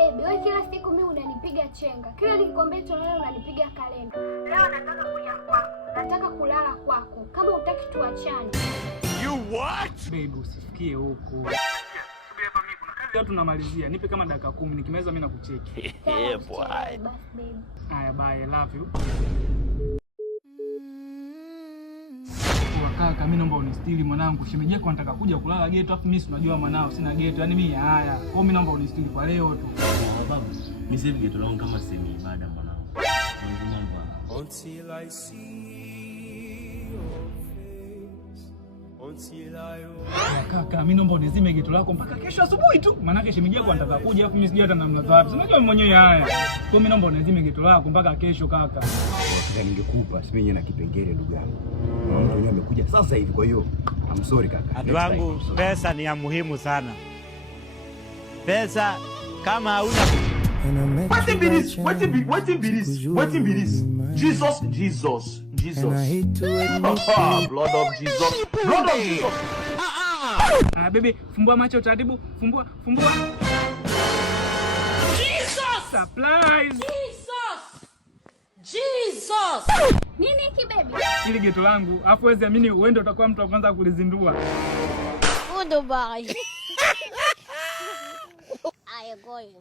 baby, wewe kila siku mimi unanipiga chenga. Kila nikikwambia tunaona unanipiga kalenda. Leo nataka kuja kwako. Nataka kulala kwako. Kama hutaki tuachane. You what? Baby, usifikie huko. Subiri hapa mimi kuna kazi tunamalizia. Nipe kama dakika 10 nikimaliza mimi nakucheki. Yeah boy. Basi baby. Haya bye, I love you. Kaka, mimi naomba unistiri mwanangu. Shemeji yako anataka kuja kulala geto, afu mimi unajua mwanao sina geto. Yaani mimi haya. Kwa mimi naomba unistiri kwa leo tu. Babu, mimi sasa geto langu kama semi ibada mwanangu. Until I see your face. Until I Kaka, mimi naomba unizime geto lako mpaka kesho asubuhi tu. Maana shemeji yako anataka kuja, afu mimi sijui hata namna wapi. Unajua mwenyewe haya. Kwa mimi naomba unizime geto lako mpaka kesho kaka. Sasa ningekupa simenye na kipengele ndugu yangu. Mtu yule amekuja sasa hivi, kwa hiyo I'm sorry kaka. Ndugu wangu, pesa ni ya muhimu sana. Pesa kama hauna What be this? Jesus. Blood of Jesus. Baby, fumbua macho taratibu. Fumbua. Jesus! Surprise! Jesus! Nini hiki baby? Hili geto langu. Afu wezi amini uende utakuwa mtu wa kwanza kulizindua. Goodbye. I am going.